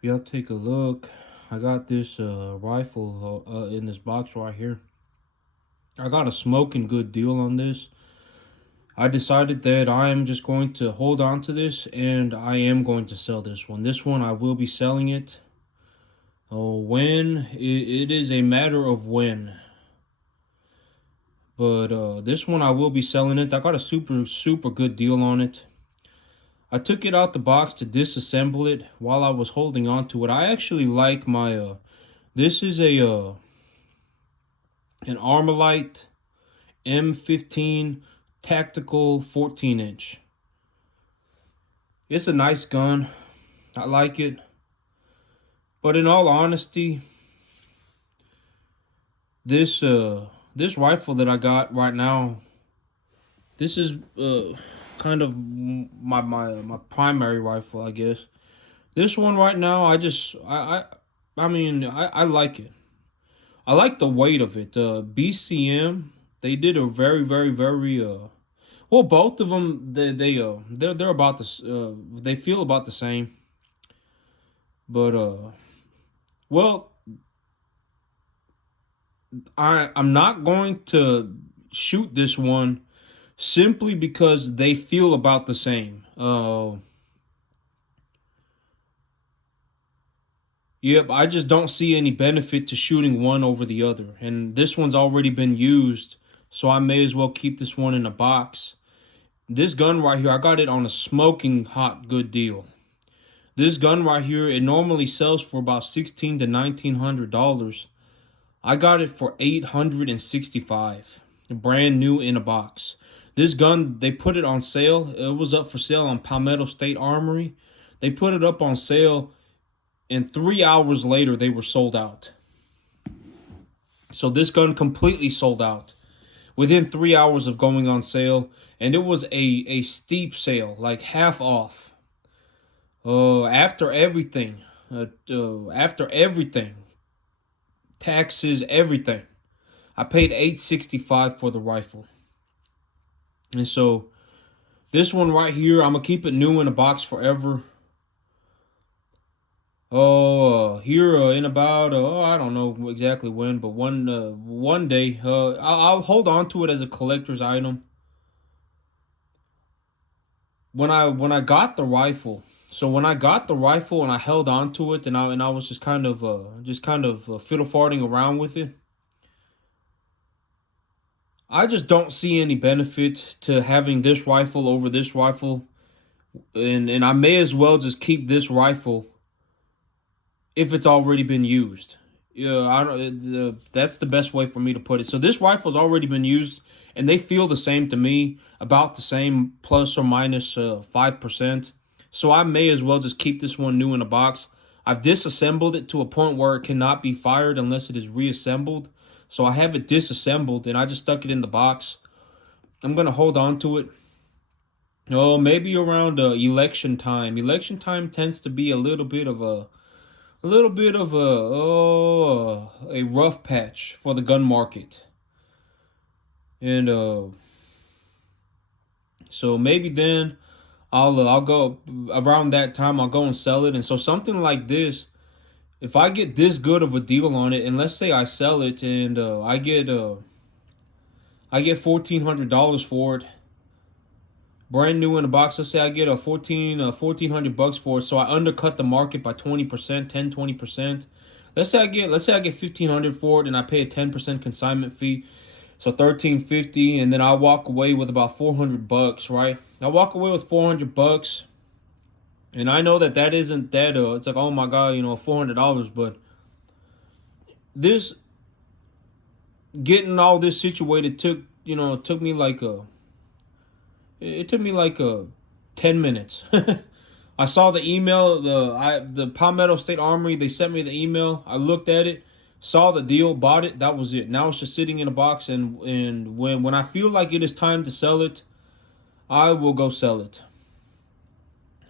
Y'all take a look. I got this rifle in this box right here. I got a smoking good deal on this. I decided that I am just going to hold on to this, and I am going to sell this one. This one I will be selling it. When? It is a matter of when. But this one I will be selling it. I got a super good deal on it. I took it out the box to disassemble it while I was holding on to it. I actually like my this is a an Armalite-M15 tactical 14-inch. It's a nice gun. I like it. But in all honesty, this rifle that I got right now, this is kind of my primary rifle, I guess. This one right now, I mean, I like it. I like the weight of it. BCM, they did a very well, both of them they're about this they feel about the same. But well, I'm not going to shoot this one simply because they feel about the same. Yep, I just don't see any benefit to shooting one over the other. And this one's already been used, so I may as well keep this one in a box. This gun right here, I got it on a smoking hot good deal. This gun right here, it normally sells for about $1,600 to $1,900. I got it for $865, brand new in a box. This gun, they put it on sale. It was up for sale on Palmetto State Armory. They put it up on sale, and 3 hours later, they were sold out. So this gun completely sold out within 3 hours of going on sale. And it was a steep sale, like half off. After everything, taxes, everything, I paid $865 for the rifle. And so this one right here, I'm gonna keep it new in a box forever. Here in about I don't know exactly when, but one day I'll hold on to it as a collector's item. When I got the rifle, so when I got the rifle and I held on to it, and I was just kind of fiddle farting around with it. I just don't see any benefit to having this rifle over this rifle, and I may as well just keep this rifle if it's already been used. Yeah, I don't. That's the best way for me to put it. So this rifle's already been used, and they feel the same to me, about the same, plus or minus 5%. So I may as well just keep this one new in a box. I've disassembled it to a point where it cannot be fired unless it is reassembled. So I have it disassembled, and I just stuck it in the box. I'm gonna hold on to it. Oh, maybe around election time. Election time tends to be a rough patch for the gun market. And so maybe then I'll go around that time. I'll go and sell it. And so something like this, if I get this good of a deal on it, and let's say I sell it and I get $1,400 for it, brand new in a box. Let's say I get a $1,400 for it, so I undercut the market by 20%, 20%. Let's say I get $1,500 for it, and I pay a 10% consignment fee, so $1,350, and then I walk away with about $400, right? I walk away with $400, and I know that isn't that. It's like, oh my god, $400, but this getting all this situated took me like it took me like 10 minutes. I saw the email, the Palmetto State Armory, they sent me the email. I looked at it, saw the deal, bought it. That was it. Now it's just sitting in a box, and when I feel like it is time to sell it, I will go sell it.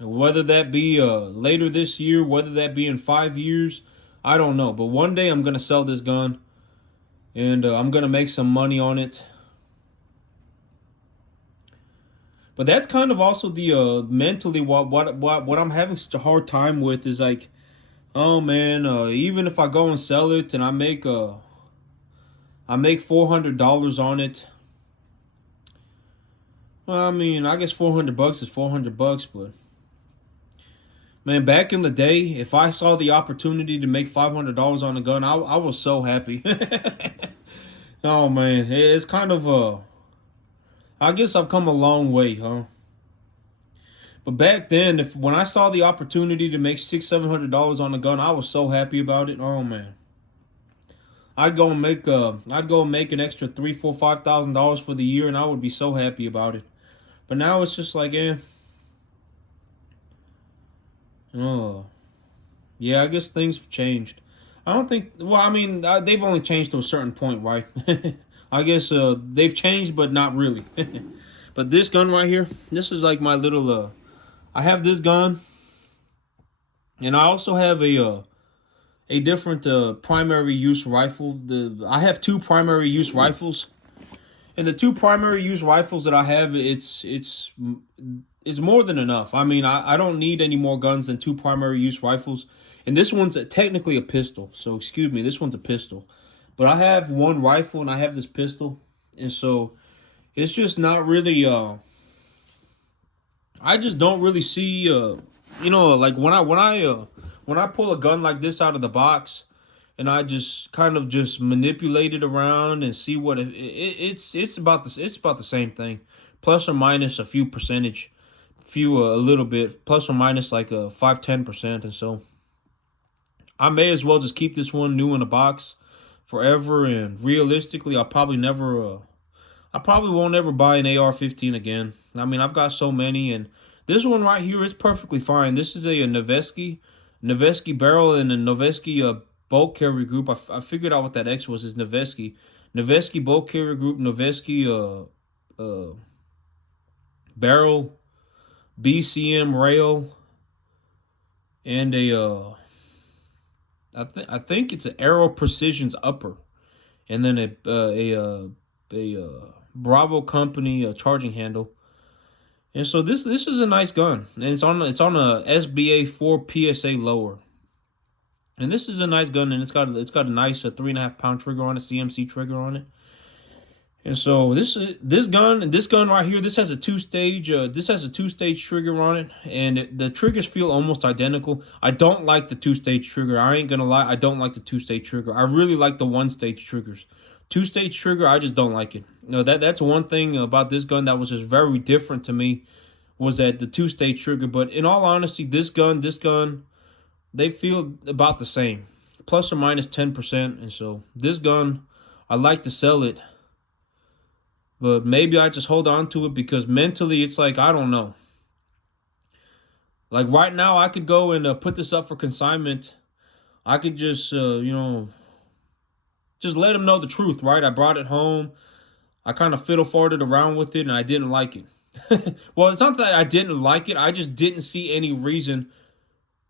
Whether that be later this year, whether that be in 5 years, I don't know. But one day I'm gonna sell this gun, and I'm gonna make some money on it. But that's kind of also the mentally what I'm having such a hard time with is like Oh man, even if I go and sell it and I make $400 on it. Well, I mean, I guess $400 is $400, but man, back in the day, if I saw the opportunity to make $500 on a gun, I was so happy. Oh man, it's kind of I guess I've come a long way, huh? But back then, if when I saw the opportunity to make $600-700 on a gun, I was so happy about it. Oh man, I'd go and make an extra $3, 4, 5,000 for the year, and I would be so happy about it. But now it's just like, oh, yeah, I guess things have changed. I don't think. Well, I mean, they've only changed to a certain point, right? I guess they've changed, but not really. But this gun right here, this is like my little. I have this gun, and I also have a different primary use rifle. I have two primary use rifles, and the two primary use rifles that I have, it's more than enough. I mean, I don't need any more guns than two primary use rifles. And this one's technically a pistol. So, excuse me, this one's a pistol. But I have one rifle and I have this pistol. And so, it's just not really, I just don't really see, like when I pull a gun like this out of the box, and I just kind of just manipulate it around and see what it's about the same thing, plus or minus a few percentage, a little bit, plus or minus like a 5-10%. And so I may as well just keep this one new in a box forever. And realistically, I probably won't ever buy an AR-15 again. I mean, I've got so many, and this one right here is perfectly fine. This is a Noveske barrel and a Noveske bolt carrier group. I figured out what that X was. Is Noveske bolt carrier group, Noveske barrel, BCM rail, and I think it's an Aero Precision's upper, and then a Bravo company charging handle. And so this is a nice gun, and it's on a SBA 4 PSA lower. And this is a nice gun, and it's got a nice 3.5-pound trigger on it, CMC trigger on it. And so this gun right here, this has a two-stage trigger on it, and the triggers feel almost identical. I don't like the two-stage trigger. I ain't gonna lie, I don't like the two-stage trigger. I really like the one-stage triggers. Two-stage trigger, I just don't like it. That's one thing about this gun that was just very different to me, was that the two-stage trigger. But in all honesty, this gun, they feel about the same, plus or minus 10%. And so this gun, I like to sell it, but maybe I just hold on to it because mentally it's like, I don't know. Like right now, I could go and put this up for consignment. I could just, just let them know the truth, right? I brought it home. I kind of fiddle-farted around with it, and I didn't like it. Well, it's not that I didn't like it. I just didn't see any reason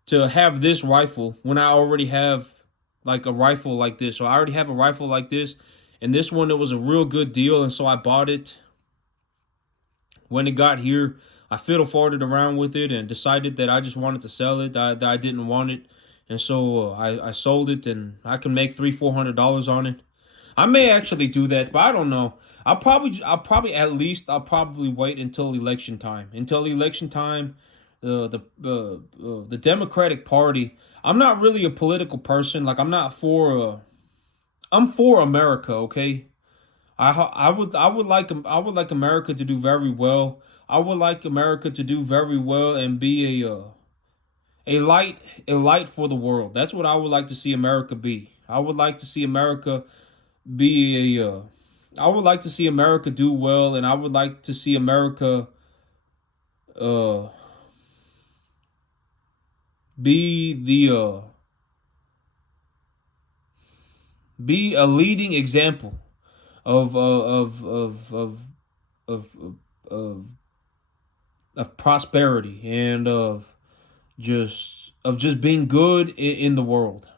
to have this rifle when I already have like a rifle like this. So I already have a rifle like this, and this one, it was a real good deal, and so I bought it. When it got here, I fiddle-farted around with it and decided that I just wanted to sell it, that I didn't want it. And so I sold it, and I can make $300-400 on it. I may actually do that, but I don't know. I'll probably wait until election time. The Democratic Party. I'm not really a political person. Like I'm for America. Okay, I would like America to do very well. I would like America to do very well and be a light for the world. That's what I would like to see America be. I would like to see America be I would like to see America do well, and I would like to see America be a leading example of prosperity and of just being good in the world.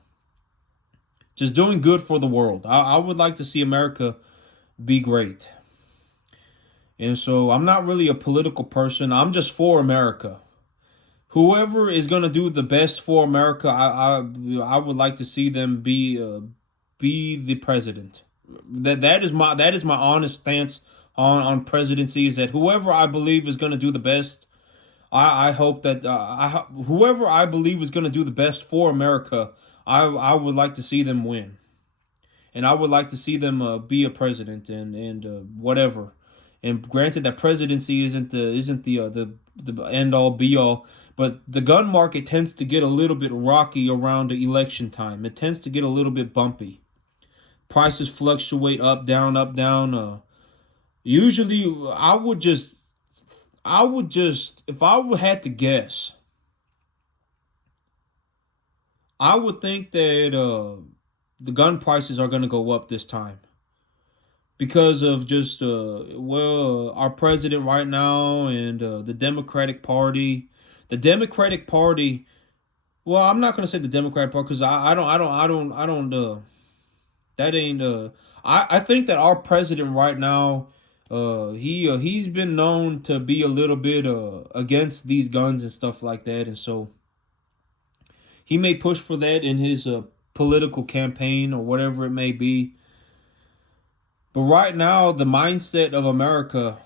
Just doing good for the world. I would like to see America be great. And so I'm not really a political person. I'm just for America. whoever is gonna do the best for America, I would like to see them be the president. That is my honest stance on presidency. Is that whoever I believe is gonna do the best. I hope that whoever I believe is gonna do the best for America, I would like to see them win, and I would like to see them be a president and whatever. And granted that presidency isn't the end all be all, but the gun market tends to get a little bit rocky around the election time. It tends to get a little bit bumpy. Prices fluctuate up, down, up, down. Usually, I would just, if I had to guess, I would think that the gun prices are going to go up this time because of just our president right now and the Democratic Party. The Democratic Party. Well, I'm not gonna say the Democratic Party because I don't. That ain't. I think that our president right now. He's been known to be a little bit against these guns and stuff like that, and so he may push for that in his political campaign or whatever it may be. But right now, the mindset of America,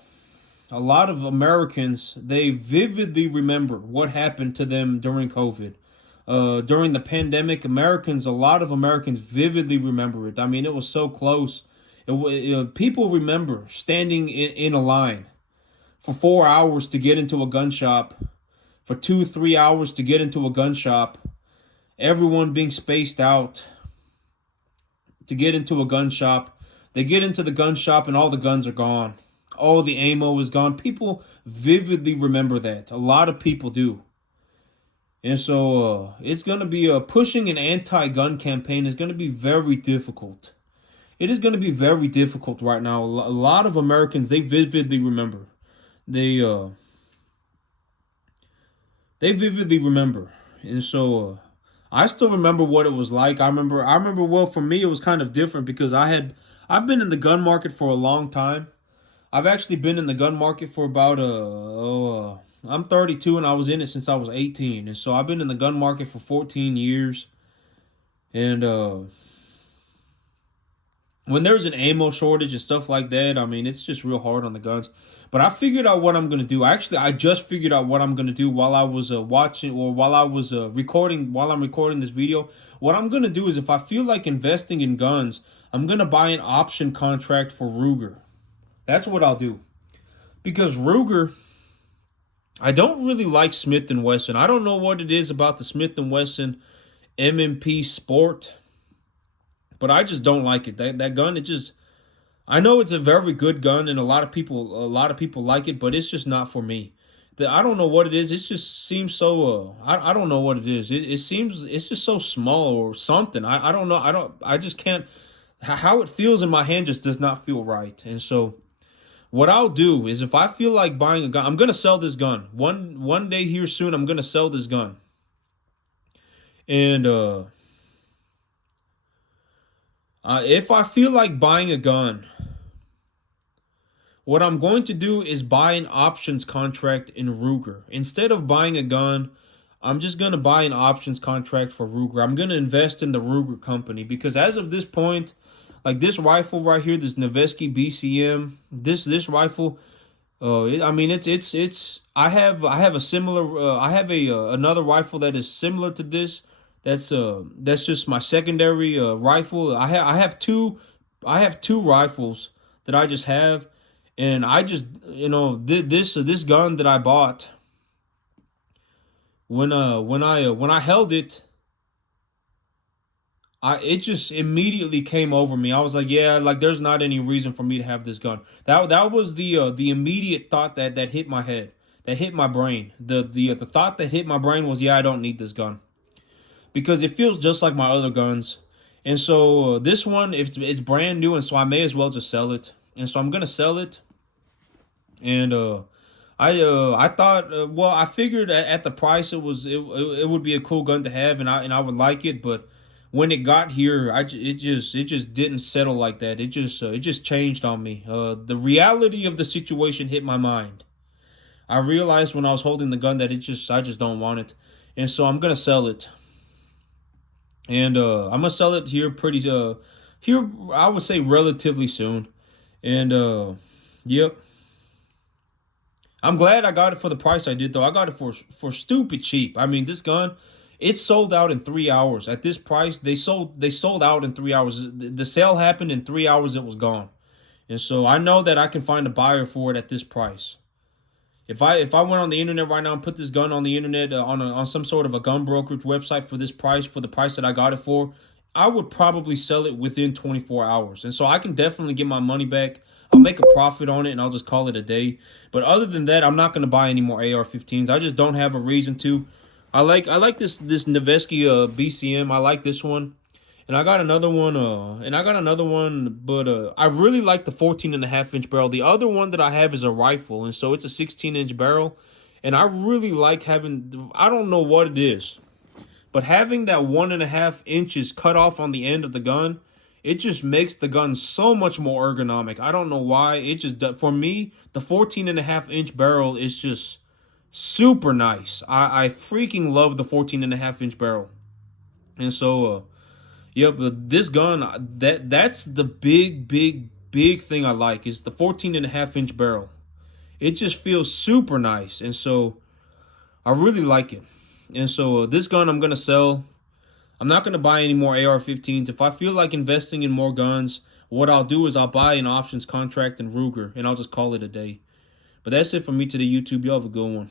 a lot of Americans, they vividly remember what happened to them during COVID. During the pandemic, a lot of Americans vividly remember it. I mean, it was so close. People remember standing in a line for 4 hours to get into a gun shop, for 2, 3 hours to get into a gun shop, everyone being spaced out to get into a gun shop. They get into the gun shop and all the guns are gone. All the ammo is gone. People vividly remember that. A lot of people do. And so it's going to be pushing an anti-gun campaign is going to be very difficult. It is going to be very difficult right now. A lot of Americans, they vividly remember. They vividly remember. And so I still remember what it was like. I remember well, for me it was kind of different because I've been in the gun market for a long time. I've actually been in the gun market for about I'm 32 and I was in it since I was 18. And so I've been in the gun market for 14 years. And when there's an ammo shortage and stuff like that, I mean, it's just real hard on the guns. But I figured out what I'm going to do. Actually, I just figured out what I'm going to do while I was watching or while I was recording, while I'm recording this video. What I'm going to do is if I feel like investing in guns, I'm going to buy an option contract for Ruger. That's what I'll do. Because Ruger, I don't really like Smith & Wesson. I don't know what it is about the Smith & Wesson M&P Sport, but I just don't like it. That gun, I know it's a very good gun and a lot of people like it, but it's just not for me. I don't know what it is. It just seems so I don't know what it is. It seems it's just so small or something. I don't know. I just can't, how it feels in my hand just does not feel right. And so what I'll do is if I feel like buying a gun, I'm going to sell this gun. One day here soon, I'm going to sell this gun. And if I feel like buying a gun, what I'm going to do is buy an options contract in Ruger. Instead of buying a gun, I'm just going to buy an options contract for Ruger. I'm going to invest in the Ruger company because as of this point, like this rifle right here, this Noveske BCM, this rifle, I mean it's I have a similar I have another rifle that is similar to this. That's just my secondary rifle. I have two rifles that I just have, and I just this gun that I bought when I held it. It just immediately came over me. I was like, yeah, like there's not any reason for me to have this gun. That was the immediate thought that hit my head, that hit my brain. The thought that hit my brain was, yeah, I don't need this gun because it feels just like my other guns. And so this one, it's brand new, and so I may as well just sell it. And so I'm gonna sell it. And I thought, well, I figured at the price it would be a cool gun to have, and I would like it, but when it got here, it just didn't settle like that. It just changed on me. The reality of the situation hit my mind. I realized when I was holding the gun that I just don't want it. And so I'm gonna sell it. And I'm gonna sell it here here I would say relatively soon. And yep. I'm glad I got it for the price I did though. I got it for stupid cheap. I mean, this gun, it sold out in 3 hours. At this price, they sold out in 3 hours. The sale happened in 3 hours, it was gone. And so I know that I can find a buyer for it at this price. If I went on the internet right now and put this gun on the internet on some sort of a gun brokerage website for this price, for the price that I got it for, I would probably sell it within 24 hours. And so I can definitely get my money back. I'll make a profit on it and I'll just call it a day. But other than that, I'm not going to buy any more AR-15s. I just don't have a reason to. I like this Noveske BCM. I like this one. And I got another one, but I really like the 14.5-inch barrel. The other one that I have is a rifle, and so it's a 16-inch barrel. And I really like having, I don't know what it is, but having that 1.5 inches cut off on the end of the gun, it just makes the gun so much more ergonomic. I don't know why. It just, for me, the 14.5-inch barrel is just super nice. I freaking love the 14.5-inch barrel. And so, yep, this gun, that's the big thing I like is the 14.5-inch barrel. It just feels super nice, and so I really like it. And so this gun I'm gonna sell. I'm not gonna buy any more AR-15s. If I feel like investing in more guns, what I'll do is I'll buy an options contract in Ruger, and I'll just call it a day. But that's it for me today, YouTube. Y'all have a good one.